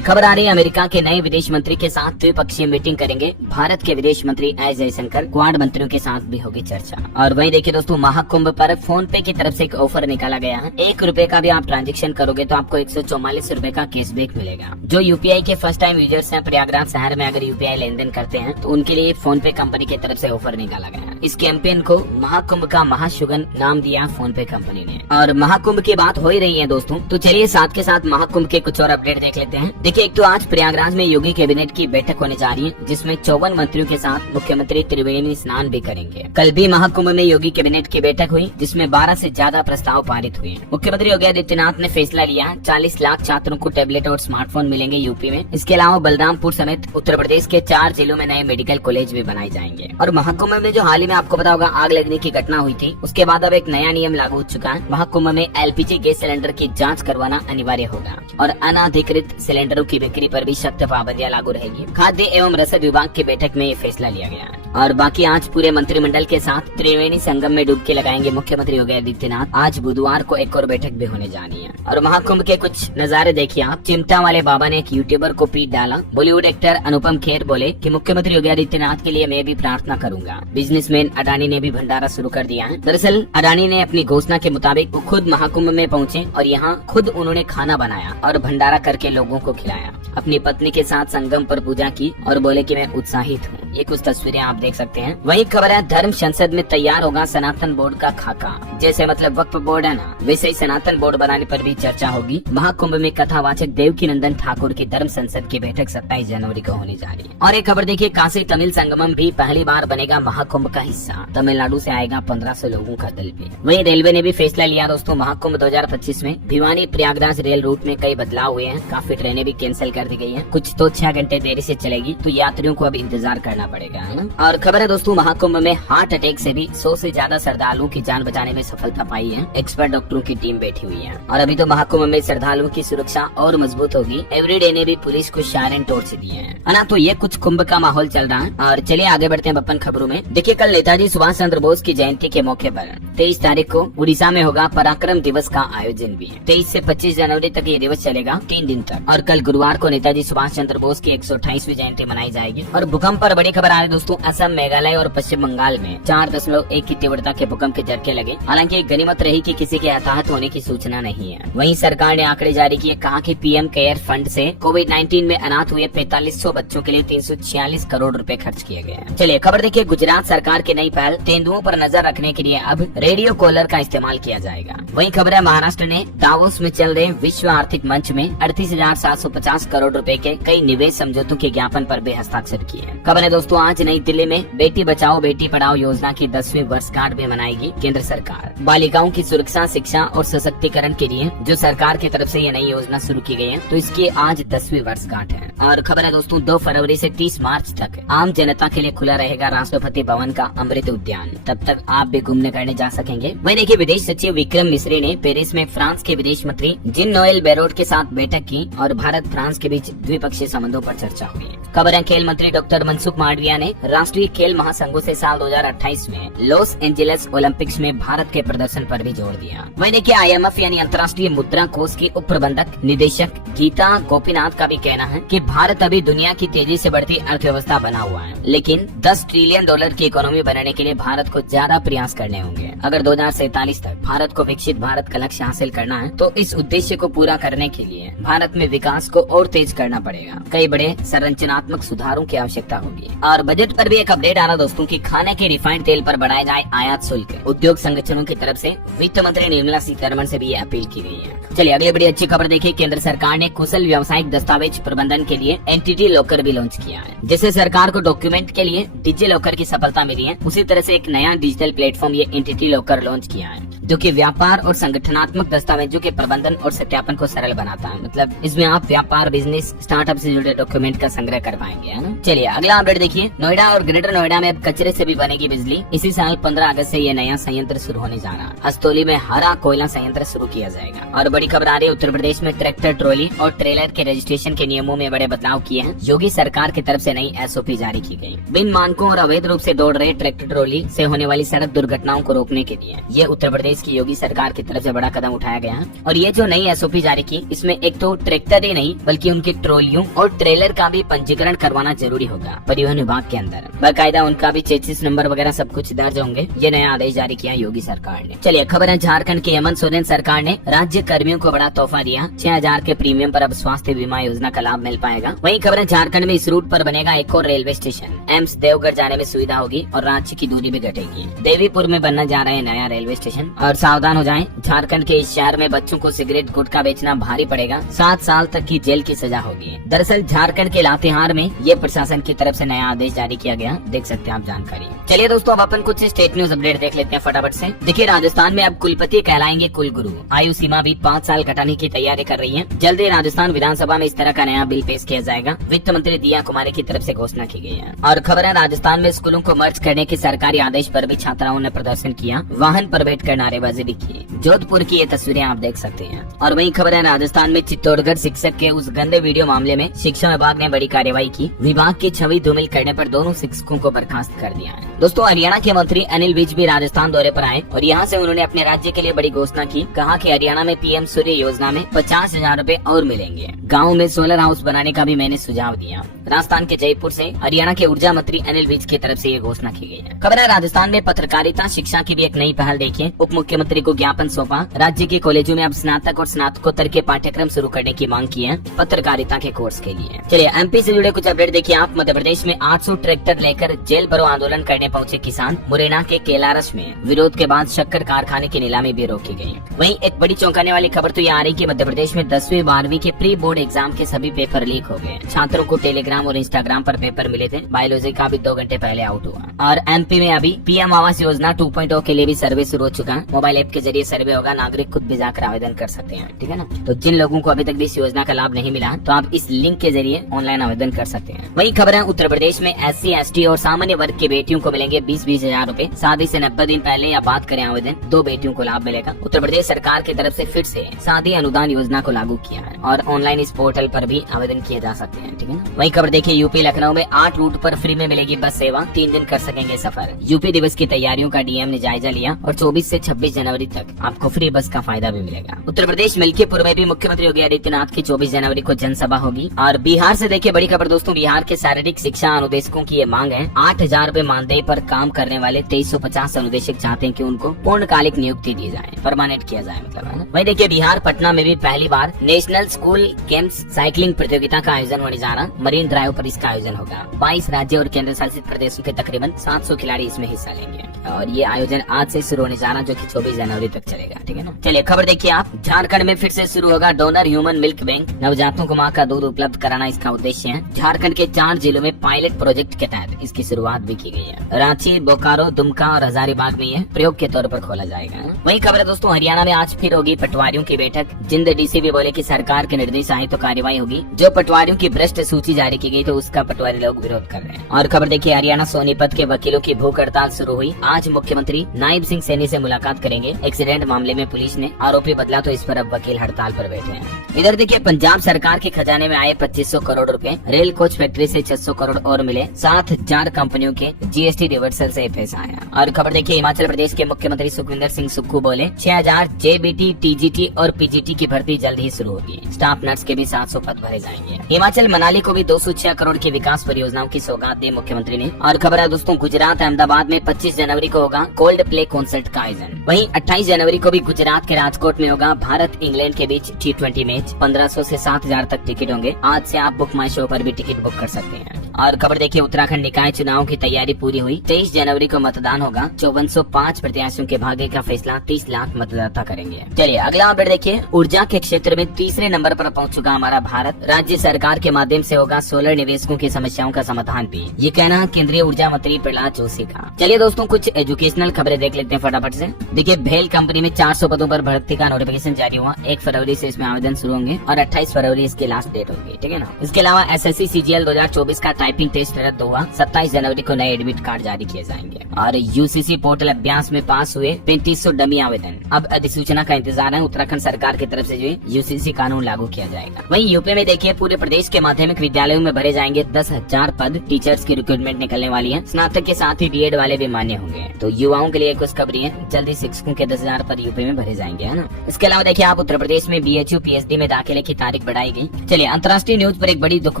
खबर आ रही है, अमेरिका के नए विदेश मंत्री के साथ द्विपक्षीय मीटिंग करेंगे भारत के विदेश मंत्री एस जयशंकर, क्वाड मंत्रियों के साथ भी होगी चर्चा। और वहीं देखिए दोस्तों, महाकुंभ पर फोन पे की तरफ से एक ऑफर निकाला गया है। 1 रुपए का भी आप ट्रांजेक्शन करोगे तो आपको 144 रुपए का कैशबैक मिलेगा। जो यूपीआई के फर्स्ट टाइम यूजर्स हैं प्रयागराज शहर में, अगर यूपीआई लेन देन करते हैं तो उनके लिए फोन पे कंपनी की तरफ से ऑफर निकाला गया है। इस कैंपेन को महाकुंभ का महाशुगन नाम दिया फोन पे कंपनी ने। और महाकुंभ की बात हो ही रही है दोस्तों, तो चलिए साथ के साथ महाकुंभ के कुछ और अपडेट देख लेते हैं। देखिए, एक तो आज प्रयागराज में योगी कैबिनेट की बैठक होने जा रही है, जिसमें 54 मंत्रियों के साथ मुख्यमंत्री त्रिवेणी स्नान भी करेंगे। कल भी महाकुंभ में योगी कैबिनेट की बैठक हुई, जिसमें 12 से ज्यादा प्रस्ताव पारित हुए। मुख्यमंत्री योगी आदित्यनाथ ने फैसला लिया, 40 लाख छात्रों को टैबलेट और स्मार्टफोन मिलेंगे यूपी में। इसके अलावा बलरामपुर समेत उत्तर प्रदेश के 4 जिलों में नए मेडिकल कॉलेज भी बनाए जाएंगे। और महाकुंभ में जो हाल ही में आपको पता होगा आग लगने की घटना हुई थी, उसके बाद अब एक नया नियम लागू हो चुका है। महाकुंभ में एलपीजी गैस सिलेंडर की जांच करवाना अनिवार्य होगा और अनाधिकृत सिलेंडरों की बिक्री पर भी सख्त पाबंदियां लागू रहेगी। खाद्य एवं रसद विभाग की बैठक में ये फैसला लिया गया है। और बाकी आज पूरे मंत्रिमंडल के साथ त्रिवेणी संगम में डुबकी लगाएंगे मुख्यमंत्री योगी आदित्यनाथ। आज बुधवार को एक और बैठक भी होने जानी है। और महाकुंभ के कुछ नजारे देखिए आप। चिमटा वाले बाबा ने एक यूट्यूबर को पीट डाला। बॉलीवुड एक्टर अनुपम खेर बोले कि मुख्यमंत्री योगी आदित्यनाथ के लिए मैं भी प्रार्थना करूंगा। बिजनेसमैन अडानी ने भी भंडारा शुरू कर दिया है। दरअसल अडानी ने अपनी घोषणा के मुताबिक खुद महाकुंभ में पहुंचे और यहाँ खुद उन्होंने खाना बनाया और भंडारा करके लोगों को खिलाया। अपनी पत्नी के साथ संगम पर पूजा की और बोले कि मैं उत्साहित हूँ। ये कुछ तस्वीरें आप देख सकते हैं। वही खबर है, धर्म संसद में तैयार होगा सनातन बोर्ड का खाका। जैसे मतलब वक्फ बोर्ड है ना, वैसे ही सनातन बोर्ड बनाने पर भी चर्चा होगी। महाकुंभ में कथावाचक देवकीनंदन ठाकुर की धर्म संसद की बैठक 27 जनवरी को होने जा रही है। और एक खबर देखिए, काशी तमिल संगमम भी पहली बार बनेगा महाकुंभ का हिस्सा। तमिलनाडु से आएगा 1500 लोगों का दल भी। वही रेलवे ने भी फैसला लिया दोस्तों, महाकुंभ 2025 में भिवानी प्रयागराज रेल रूट में कई बदलाव हुए हैं। काफी ट्रेनें भी कैंसिल कर दी गई है। कुछ तो 6 घंटे देरी से चलेगी, तो यात्रियों को अब इंतजार करना पड़ेगा, है ना। और खबर है दोस्तों, महाकुंभ में हार्ट अटैक से भी 100 से ज्यादा श्रद्धालुओं की जान बचाने में सफलता पाई है। एक्सपर्ट डॉक्टरों की टीम बैठी हुई है। और अभी तो महाकुंभ में श्रद्धालुओं की सुरक्षा और मजबूत होगी। एवरीडे ने भी पुलिस को सायरन टॉर्च दिए हैं, है ना। तो ये कुछ कुंभ का माहौल चल रहा है। और चलिए आगे बढ़ते हैं अपन खबरों में। देखिए, कल नेताजी सुभाष चंद्र बोस की जयंती के मौके पर 23 तारीख को उड़ीसा में होगा पराक्रम दिवस का आयोजन भी। 23 से 25 जनवरी तक ये दिवस चलेगा, 3 दिन तक। और कल गुरुवार को नेताजी सुभाष चंद्र बोस की 128वीं जयंती मनाई जाएगी। और भूकंप पर बड़ी खबर आ रही है दोस्तों, असम, मेघालय और पश्चिम बंगाल में 4.1 की तीव्रता के भूकंप के झटके लगे। हालांकि एक गनीमत रही कि किसी के हताहत होने की सूचना नहीं है। वहीं सरकार ने आंकड़े जारी किए, कहा कि पीएम केयर फंड से कोविड-19 में अनाथ हुए 4500 बच्चों के लिए 346 करोड़ रुपए खर्च किए गए हैं। चलिए खबर देखिए, गुजरात सरकार की नई पहल, तेंदुओं पर नजर रखने के लिए अब रेडियो कॉलर का इस्तेमाल किया जाएगा। वहीं खबर है, महाराष्ट्र ने दावोस में चल रहे विश्व आर्थिक मंच में 38,750 करोड़ रुपए के कई निवेश समझौतों के ज्ञापन पर भी हस्ताक्षर किए। खबर है दोस्तों, आज नई दिल्ली में बेटी बचाओ बेटी पढ़ाओ योजना की 10वीं वर्षगांठ भी मनाएगी केंद्र सरकार। बालिकाओं की सुरक्षा, शिक्षा और सशक्तिकरण के लिए जो सरकार की तरफ से ये नई योजना शुरू की गई है, तो इसकी आज 10वीं वर्षगांठ है। और खबर है दोस्तों, 2 फरवरी से 30 मार्च तक आम जनता के लिए खुला रहेगा राष्ट्रपति भवन का अमृत उद्यान। तब तक आप भी घूमने करने जा सकेंगे। वही देखिए, विदेश सचिव विक्रम मिश्री ने पेरिस में फ्रांस के विदेश मंत्री जीन नोएल बैरोट के साथ बैठक की और भारत फ्रांस के बीच द्विपक्षीय संबंधों पर चर्चा हुई। खबर है, खेल मंत्री डॉक्टर मनसुख मांडविया ने राष्ट्रीय खेल महासंघों से साल 2028 में लॉस एंजेलिस ओलंपिक्स में भारत के प्रदर्शन पर भी जोर दिया। वहीं देखिए, IMF यानी अंतर्राष्ट्रीय मुद्रा कोष की उप प्रबंधक निदेशक गीता गोपीनाथ का भी कहना है कि भारत अभी दुनिया की तेजी से बढ़ती अर्थव्यवस्था बना हुआ है, लेकिन 10 ट्रिलियन डॉलर की इकोनॉमी बनाने के लिए भारत को ज्यादा प्रयास करने होंगे। अगर 2047 तक भारत को विकसित भारत का लक्ष्य हासिल करना है, तो इस उद्देश्य को पूरा करने के लिए भारत में विकास को और तेज करना पड़ेगा। कई बड़े संरचनात्मक सुधारों की आवश्यकता होगी। और बजट पर भी एक अपडेट आ रहा दोस्तों कि खाने के रिफाइंड तेल पर बढ़ाया जाए आयात शुल्क। उद्योग संगठनों की तरफ से वित्त मंत्री निर्मला सीतारमण से भी ये अपील की गई है। चलिए अगली बड़ी अच्छी खबर देखिए, केंद्र सरकार ने कुशल व्यावसायिक दस्तावेज प्रबंधन के लिए एंटिटी लॉकर भी लॉन्च किया है। जैसे सरकार को डॉक्यूमेंट के लिए डिजी लॉकर की सफलता मिली है, उसी तरह से एक नया डिजिटल प्लेटफॉर्म ये एंटिटी लॉकर लॉन्च किया है, जो कि व्यापार और संगठनात्मक दस्तावेजों के प्रबंधन और सत्यापन को सरल बनाता है। मतलब इसमें आप व्यापार, बिजनेस, स्टार्टअप से जुड़े डॉक्यूमेंट का संग्रह कर पाएंगे, है ना। चलिए अगला अपडेट देखिए, नोएडा और ग्रेटर नोएडा में अब कचरे से भी बनेगी बिजली। इसी साल 15 अगस्त से ये नया संयंत्र शुरू होने जा रहा है। हस्तौली में हरा कोयला संयंत्र शुरू किया जाएगा। और बड़ी खबर आ रही है, उत्तर प्रदेश में ट्रैक्टर, ट्रॉली और ट्रेलर के रजिस्ट्रेशन के नियमों में बड़े बदलाव किए हैं। योगी सरकार की तरफ से नई SOP जारी की गई। बिन मानकों और अवैध रूप से दौड़ रहे ट्रैक्टर ट्रॉली से होने वाली सड़क दुर्घटनाओं को रोकने के लिए ये उत्तर प्रदेश की योगी सरकार की तरफ से बड़ा कदम उठाया गया है। और ये जो नई SOP जारी की, इसमें एक तो ट्रैक्टर ही नहीं बल्कि उनकी ट्रॉलियों और ट्रेलर का भी पंजीकरण करवाना जरूरी होगा परिवहन विभाग के अंदर। बाकायदा उनका भी चेसिस नंबर वगैरह सब कुछ दर्ज होंगे। ये नया आदेश जारी किया योगी सरकार ने। चलिए खबर है झारखंड के हेमंत सोरेन सरकार ने राज्य कर्मियों को बड़ा तोहफा दिया। 6000 के प्रीमियम पर अब स्वास्थ्य बीमा योजना का लाभ मिल पाएगा। वहीं खबर है झारखंड में इस रूट पर बनेगा एक और रेलवे स्टेशन। एम्स देवघर जाने में सुविधा होगी और राज्य की दूरी भी घटेगी। देवीपुर में बनना जा रहा है नया रेलवे स्टेशन। और सावधान हो जाएं, झारखंड के इस शहर में बच्चों को सिगरेट गुटखा बेचना भारी पड़ेगा। 7 साल तक की जेल की सजा होगी। दरअसल झारखंड के लातेहार में ये प्रशासन की तरफ से नया आदेश जारी किया गया। देख सकते हैं आप जानकारी। चलिए दोस्तों, अब अपन कुछ स्टेट न्यूज अपडेट देख लेते हैं फटाफट से। देखिए राजस्थान में अब कुलपति कहलाएंगे कुलगुरु। आयु सीमा भी 5 साल घटाने की तैयारी कर रही है। जल्द ही राजस्थान विधानसभा में इस तरह का नया बिल पेश किया जाएगा। वित्त मंत्री दिया कुमारी की तरफ से घोषणा की गई है। और खबर है राजस्थान में स्कूलों को मर्ज करने के सरकारी आदेश पर भी छात्राओं ने प्रदर्शन किया। वाहन पर बैठकर नारेबाजी भी की। जोधपुर की ये तस्वीरें आप देख सकते हैं। और वहीं खबर है राजस्थान में चित्तौड़गढ़ शिक्षक के उस गंदे वीडियो मामले में शिक्षा विभाग ने बड़ी कार्रवाई की। विभाग की छवि धूमिल करने पर दोनों शिक्षकों को बर्खास्त कर दिया है। दोस्तों हरियाणा के मंत्री अनिल विज भी राजस्थान दौरे पर आए और यहाँ से उन्होंने अपने राज्य के लिए बड़ी घोषणा की। कहा कि हरियाणा में PM सूर्य योजना में 50,000 रूपए और मिलेंगे। गाँव में सोलर हाउस बनाने का भी मैंने सुझाव दिया। राजस्थान के जयपुर से हरियाणा के ऊर्जा मंत्री अनिल विज की तरफ से ये घोषणा की गई है। खबर है राजस्थान में पत्रकारिता शिक्षा की भी एक नई पहल देखिए। उप मुख्यमंत्री को ज्ञापन सौंपा। राज्य के कॉलेजों में अब स्नातक और स्नातकोत्तर के पाठ्यक्रम शुरू करने की मांग की है पत्रकारिता के कोर्स के लिए। चलिए MP से जुड़े कुछ अपडेट देखिए आप। मध्य प्रदेश में 800 ट्रैक्टर लेकर जेल भरो आंदोलन करने पहुंचे किसान। मुरैना के केलारस में विरोध के बाद शक्कर कारखाने की नीलामी भी रोकी गई। वहीं एक बड़ी चौंकाने वाली खबर तो ये आ रही कि मध्य प्रदेश में 10वीं 12वीं के प्री बोर्ड एग्जाम के सभी पेपर लीक हो गए। छात्रों को टेलीग्राम और इंस्टाग्राम पर पेपर मिले थे। बायोलॉजी का भी 2 घंटे पहले आउट हुआ। और MP में अभी PM आवास योजना 2.0 के लिए भी सर्वे शुरू हो चुका है। मोबाइल ऐप के जरिए सर्वे होगा। नागरिक खुद भी जाकर आवेदन कर सकते हैं, ठीक है ना। तो जिन लोगों को अभी तक भी इस योजना का लाभ नहीं मिला तो आप इस लिंक के जरिए ऑनलाइन आवेदन कर सकते हैं। वही खबर है उत्तर प्रदेश में SC ST और सामान्य वर्ग की बेटियों को मिलेंगे 20-20 हजार रूपए। शादी से 90 दिन पहले या बात करें आवेदन 2 बेटियों को लाभ मिलेगा। उत्तर प्रदेश सरकार की तरफ से फिर से शादी अनुदान योजना को लागू किया है और ऑनलाइन इस पोर्टल पर भी आवेदन किए जा सकते हैं, ठीक है ना। वही खबर देखिए यूपी लखनऊ में 8 रूट पर फ्री में मिलेगी बस सेवा। 3 दिन कर सकेंगे सफर। यूपी दिवस की तैयारियों का DM ने जायजा लिया और 24 से 26 जनवरी तक आपको फ्री बस का फायदा भी मिलेगा। उत्तर प्रदेश मिल्कीपुर में भी मुख्यमंत्री योगी आदित्यनाथ की 24 जनवरी को जनसभा होगी। और बिहार से देखिए बड़ी खबर दोस्तों, बिहार के शारीरिक शिक्षा अनुदेशकों की ये मांग है। 8,000 रूपए मानदेय पर काम करने वाले 2350 अनुदेशक चाहते हैं कि उनको पूर्णकालिक नियुक्ति दी जाए, परमानेंट किया जाए मतलब, है ना। वही देखिए बिहार पटना में भी पहली बार नेशनल स्कूल गेम्स साइकिलिंग प्रतियोगिता का आयोजन होने जा रहा। मरीन ड्राइव पर इसका आयोजन होगा। 22 राज्य और केंद्र शासित प्रदेशों के तकरीबन 700 खिलाड़ी इसमें हिस्सा लेंगे और ये आयोजन आज से शुरू होने जा रहा जो कि 24 जनवरी तक चलेगा, ठीक है ना। चलिए खबर देखिए आप। झारखंड में फिर से शुरू होगा डोनर ह्यूमन मिल्क बैंक। नवजातों को मां का दूध उपलब्ध कराना इसका उद्देश्य है। झारखंड के 4 जिलों में पायलट प्रोजेक्ट के तहत इसकी शुरुआत भी की गई है। रांची, बोकारो, दुमका और हजारीबाग में यह प्रयोग के तौर पर खोला जाएगा। वही खबर है दोस्तों, हरियाणा में आज फिर होगी पटवारियों की बैठक। जिंद DCP बोले कि सरकार के निर्देश आए तो कार्रवाई होगी। जो पटवारियों की भ्रष्ट सूची जारी की गई तो उसका पटवारी लोग विरोध कर रहे हैं। और खबर देखिए हरियाणा सोनीपत के वकीलों की भूख हड़ताल शुरू हुई। आज मुख्यमंत्री नायब सिंह सैनी से मुलाकात करेंगे। एक्सीडेंट मामले में पुलिस ने आरोपी बदला तो इस पर अब वकील हड़ताल पर बैठे हैं। इधर देखिए पंजाब सरकार के खजाने में आए 2500 करोड़ रुपए। रेल कोच फैक्ट्री से 600 करोड़ और मिले। 7,000 कंपनियों के GST रिवर्सल से पैसा आया। और खबर देखिए हिमाचल प्रदेश के मुख्यमंत्री सुखविंदर सिंह सुक्खू बोले 6000 JBT, TGT और PGT की भर्ती जल्द ही शुरू होगी। स्टाफ नर्स के भी 700 पद भरे जाएंगे। हिमाचल मनाली को भी 206 करोड़ की विकास परियोजनाओं की सौगात दी मुख्यमंत्री ने। और खबर है दोस्तों गुजरात अहमदाबाद में 25 जनवरी को होगा कोल्ड प्ले कॉन्सर्ट का आयोजन। वहीं 28 जनवरी को भी गुजरात के राजकोट में होगा भारत इंग्लैंड के बीच T20 मैच। 1500 से 7000 तक टिकट होंगे। आज से आप बुक माई शो पर भी टिकट बुक कर सकते हैं। और खबर देखिए उत्तराखंड निकाय चुनाव की तैयारी पूरी हुई। 23 जनवरी को मतदान होगा। 5405 प्रत्याशियों के भाग्य का फैसला 30 लाख मतदाता करेंगे। चलिए अगला अपडेट देखिए। ऊर्जा के क्षेत्र में तीसरे नंबर पर पहुंच चुका हमारा भारत। राज्य सरकार के माध्यम से होगा सोलर निवेशकों की समस्याओं का समाधान भी। ये कहना केंद्रीय ऊर्जा मंत्री प्रहलाद जोशी का। चलिए दोस्तों कुछ एजुकेशनल खबरें देख लेते हैं फटाफट से। देखिए भेल कंपनी में 400 पदों पर भर्ती का नोटिफिकेशन जारी हुआ। 1 फरवरी से इसमें आवेदन शुरू होंगे और 28 फरवरी इसकी लास्ट डेट होगी, ठीक है ना। इसके अलावा SSC CGL 2024 का टाइपिंग टेस्ट रद्द हुआ। 27 जनवरी को नए एडमिट कार्ड जारी किए जाएंगे। और UCC पोर्टल अभ्यास में पास हुए 3500 डमी आवेदन। अब अधिसूचना का इंतजार है। उत्तराखंड सरकार की तरफ से जो UCC कानून लागू किया जाएगा। वहीं यूपी में देखिए पूरे प्रदेश के माध्यमिक विद्यालयों में भरे जाएंगे 10,000 पद। टीचर्स की रिक्रूटमेंट निकलने वाली है। स्नातक के साथ ही BEd वाले भी मान्य होंगे। तो युवाओं के लिए खुशखबरी है, जल्दी शिक्षकों के 10,000 पद यूपी में भरे जाएंगे, है ना। इसके अलावा देखिए आप उत्तर प्रदेश में BHU PhD में दाखिले की तारीख बढ़ाई गई। चलिए अंतर्राष्ट्रीय न्यूज पर एक बड़ी दुख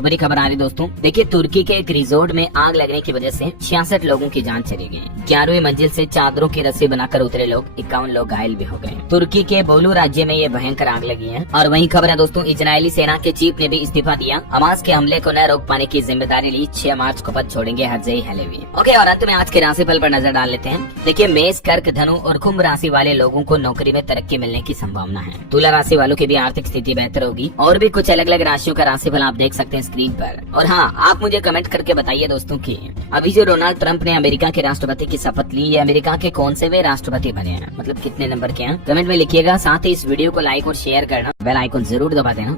भरी खबर आ रही दोस्तों। देखिए तुर्की के एक रिजोर्ट में आग लगने की वजह से 66 लोगों की जान चली गई। 11वीं मंजिल से चादरों की रस्सी बनाकर उतरे लोग, 51 लोग घायल भी हो गए। तुर्की के बोलू राज्य में ये भयंकर आग लगी है। और वहीं खबर है दोस्तों, इजरायली सेना के चीफ ने भी इस्तीफा दिया। हमास के हमले को न रोक पाने की जिम्मेदारी ली। 6 मार्च को पद छोड़ेंगे हर्जई हलेवी। ओके, और अंत में आज के राशिफल पर नजर डाल लेते हैं। देखिए मेष, कर्क, धनु और कुंभ राशि वाले लोगों को नौकरी में तरक्की मिलने की संभावना है। तुला राशि वालों की भी आर्थिक स्थिति बेहतर होगी। और भी कुछ अलग अलग राशियों का राशिफल आप देख सकते हैं स्क्रीन पर। और हाँ, आप मुझे कमेंट करके बताइए दोस्तों की अभी जो डोनाल्ड ट्रंप ने अमेरिका के राष्ट्रपति की शपथ ली, ये अमेरिका के कौन से वे राष्ट्रपति बने हैं, मतलब कितने नंबर के हैं, कमेंट में लिखिएगा। साथ ही इस वीडियो को लाइक और शेयर करना, बेल आइकन जरूर दबा देना।